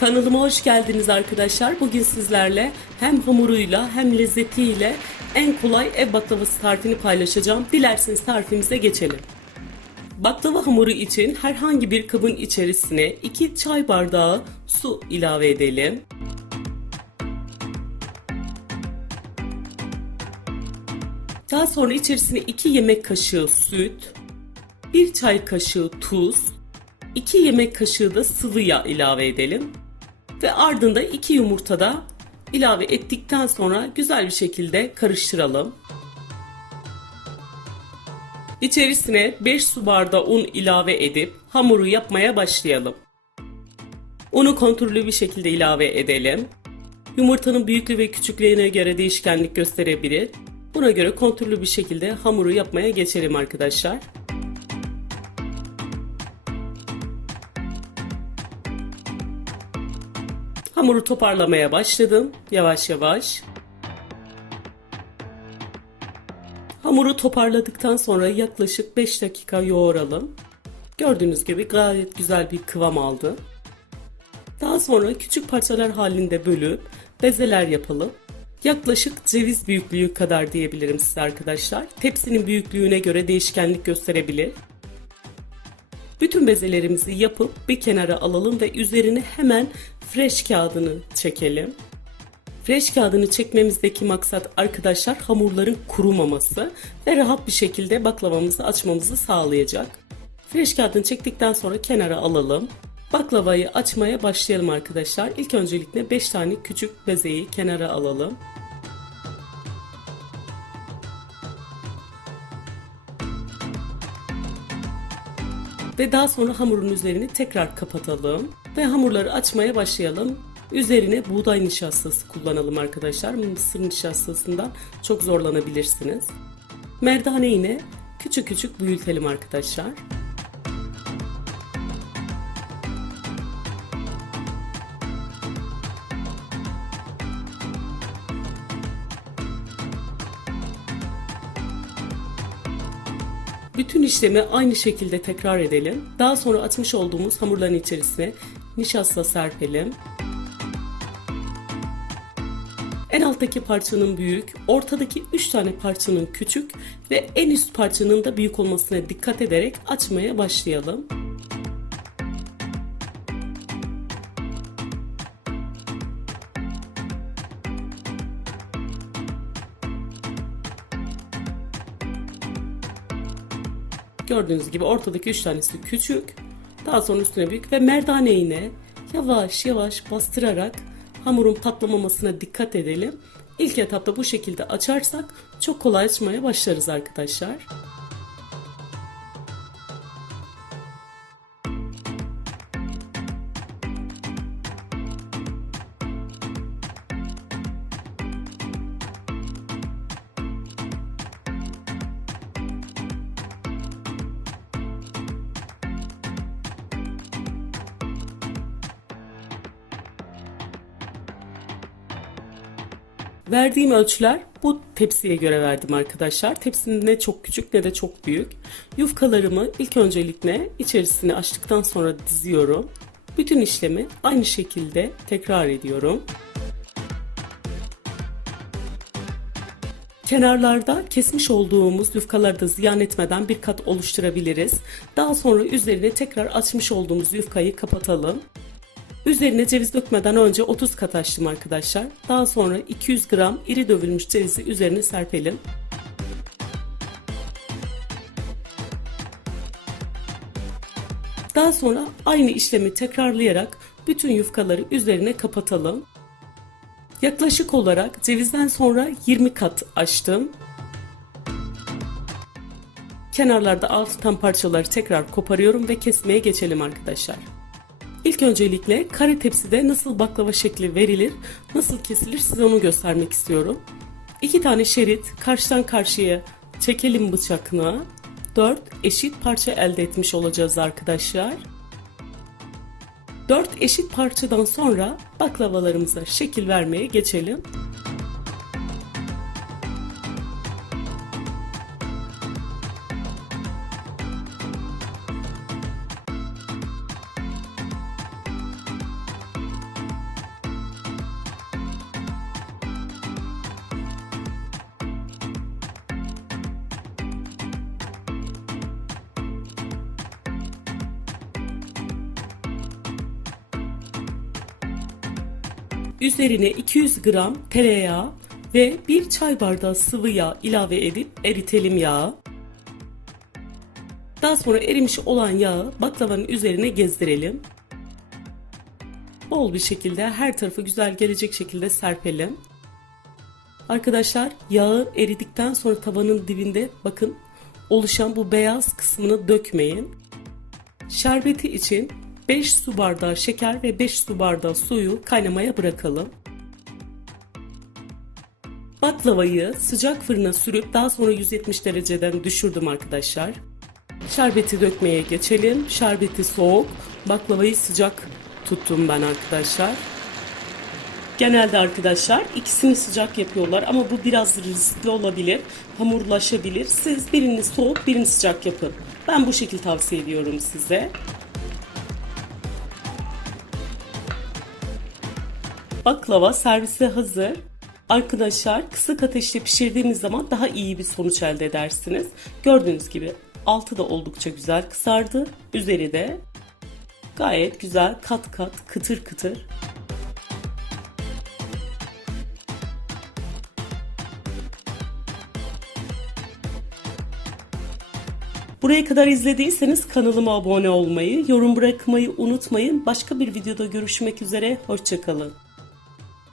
Kanalıma hoş geldiniz arkadaşlar. Bugün sizlerle hem hamuruyla hem lezzetiyle en kolay ev baklavası tarifini paylaşacağım. Dilerseniz tarifimize geçelim. Baklava hamuru için herhangi bir kabın içerisine 2 çay bardağı su ilave edelim. Daha sonra içerisine 2 yemek kaşığı süt, 1 çay kaşığı tuz, 2 yemek kaşığı da sıvı yağ ilave edelim. Ve ardında 2 yumurta da ilave ettikten sonra güzel bir şekilde karıştıralım. İçerisine 5 su bardağı un ilave edip hamuru yapmaya başlayalım. Unu kontrollü bir şekilde ilave edelim. Yumurtanın büyüklüğü ve küçüklüğüne göre değişkenlik gösterebilir. Buna göre kontrollü bir şekilde hamuru yapmaya geçelim arkadaşlar. Hamuru toparlamaya başladım yavaş yavaş. Hamuru toparladıktan sonra yaklaşık 5 dakika yoğuralım. Gördüğünüz gibi gayet güzel bir kıvam aldı. Daha sonra küçük parçalar halinde bölüp bezeler yapalım. Yaklaşık ceviz büyüklüğü kadar diyebilirim size arkadaşlar. Tepsinin büyüklüğüne göre değişkenlik gösterebilir. Bütün bezelerimizi yapıp bir kenara alalım ve üzerine hemen fresh kağıdını çekelim. Fresh kağıdını çekmemizdeki maksat arkadaşlar hamurların kurumaması ve rahat bir şekilde baklavamızı açmamızı sağlayacak. Fresh kağıdını çektikten sonra kenara alalım. Baklavayı açmaya başlayalım arkadaşlar. İlk öncelikle 5 tane küçük bezeyi kenara alalım. Ve daha sonra hamurun üzerini tekrar kapatalım. Ve hamurları açmaya başlayalım. Üzerine buğday nişastası kullanalım arkadaşlar. Mısır nişastasından çok zorlanabilirsiniz. Merdane yine küçük küçük büyütelim arkadaşlar. Bütün işlemi aynı şekilde tekrar edelim. Daha sonra açmış olduğumuz hamurların içerisine nişasta serpelim. En alttaki parçanın büyük, ortadaki 3 tane parçanın küçük ve en üst parçanın da büyük olmasına dikkat ederek açmaya başlayalım. Gördüğünüz gibi ortadaki 3 tanesi küçük, daha sonra üstüne büyük ve merdane yine yavaş yavaş bastırarak hamurun patlamamasına dikkat edelim. İlk etapta bu şekilde açarsak çok kolay açmaya başlarız arkadaşlar. Verdiğim ölçüler bu tepsiye göre verdim arkadaşlar. Tepsinin ne çok küçük ne de çok büyük. Yufkalarımı ilk öncelikle içerisine açtıktan sonra diziyorum. Bütün işlemi aynı şekilde tekrar ediyorum. Kenarlarda kesmiş olduğumuz yufkaları da ziyan etmeden bir kat oluşturabiliriz. Daha sonra üzerine tekrar açmış olduğumuz yufkayı kapatalım. Üzerine ceviz dökmeden önce 30 kat açtım arkadaşlar. Daha sonra 200 gram iri dövülmüş cevizi üzerine serpelim. Daha sonra aynı işlemi tekrarlayarak bütün yufkaları üzerine kapatalım. Yaklaşık olarak cevizden sonra 20 kat açtım. Kenarlarda artan parçaları tekrar koparıyorum ve kesmeye geçelim arkadaşlar. İlk öncelikle kare tepside nasıl baklava şekli verilir, nasıl kesilir size onu göstermek istiyorum. 2 tane şerit karşıdan karşıya çekelim bıçakla. 4 eşit parça elde etmiş olacağız arkadaşlar. 4 eşit parçadan sonra baklavalarımıza şekil vermeye geçelim. Üzerine 200 gram tereyağı ve 1 çay bardağı sıvı yağ ilave edip eritelim yağı. Daha sonra erimiş olan yağı baklavanın üzerine gezdirelim. Bol bir şekilde her tarafı güzel gelecek şekilde serpelim. Arkadaşlar yağı eridikten sonra tavanın dibinde bakın oluşan bu beyaz kısmını dökmeyin. Şerbeti için 5 su bardağı şeker ve 5 su bardağı suyu kaynamaya bırakalım. Baklavayı sıcak fırına sürüp daha sonra 170 dereceden düşürdüm arkadaşlar. Şerbeti dökmeye geçelim. Şerbeti soğuk, baklavayı sıcak tuttum ben arkadaşlar. Genelde arkadaşlar ikisini sıcak yapıyorlar ama bu biraz riskli olabilir, hamurlaşabilir. Siz birini soğuk, birini sıcak yapın. Ben bu şekilde tavsiye ediyorum size. Baklava servise hazır. Arkadaşlar kısık ateşte pişirdiğiniz zaman daha iyi bir sonuç elde edersiniz. Gördüğünüz gibi altı da oldukça güzel kızardı. Üzeri de gayet güzel kat kat kıtır kıtır. Buraya kadar izlediyseniz kanalıma abone olmayı, yorum bırakmayı unutmayın. Başka bir videoda görüşmek üzere, hoşça kalın.